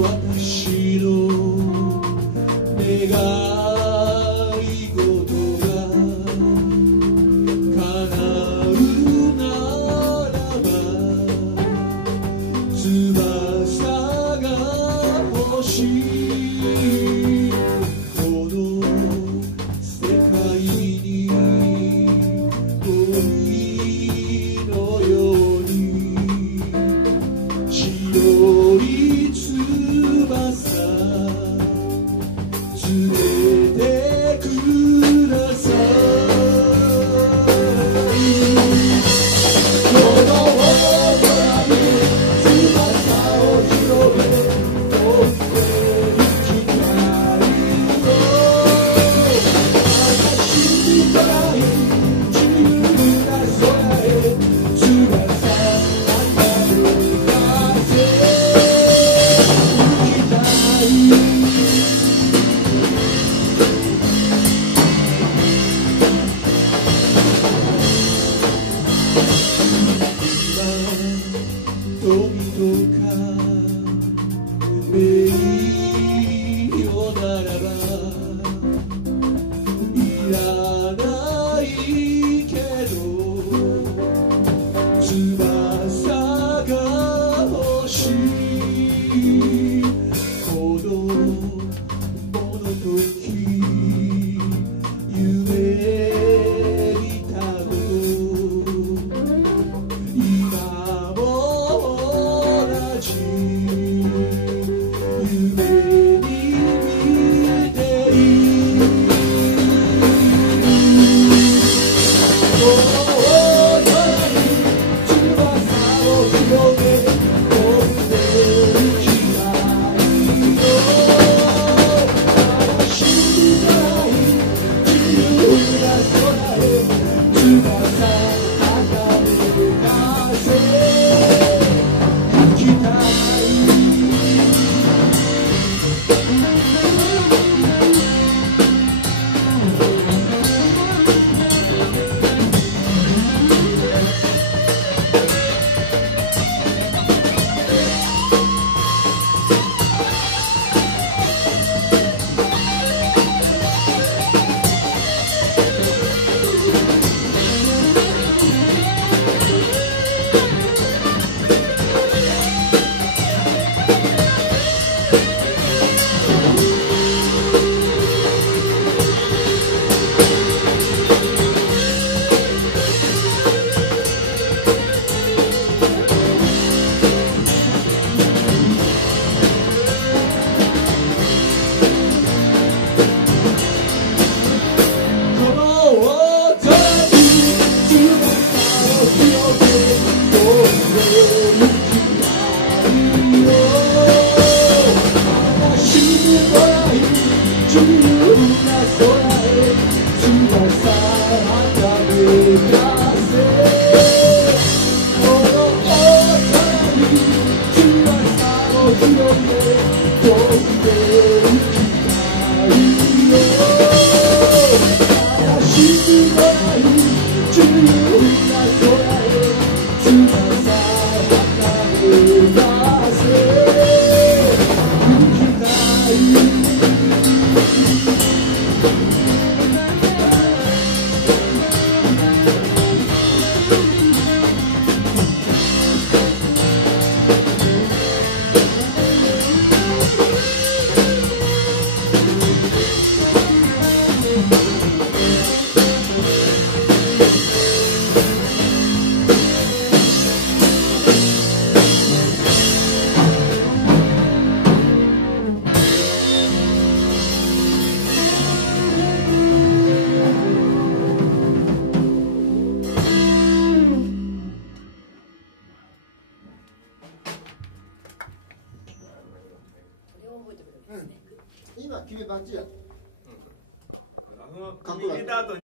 私の願い事が叶うならば翼が欲しいこの世界に恋のように白い翼連れてくださいこの空に翼を広げ飛んで行きたいの私みたい自由な空へ翼離れ富とか名誉ならばいらないけど翼が欲しい子供の時夢見たこと今も同じ夢に見ているこの空に翼を広げ飛んで行きたいの嵐みたい自由な空へ翼離れる風今決めバッチリだ。入れた後に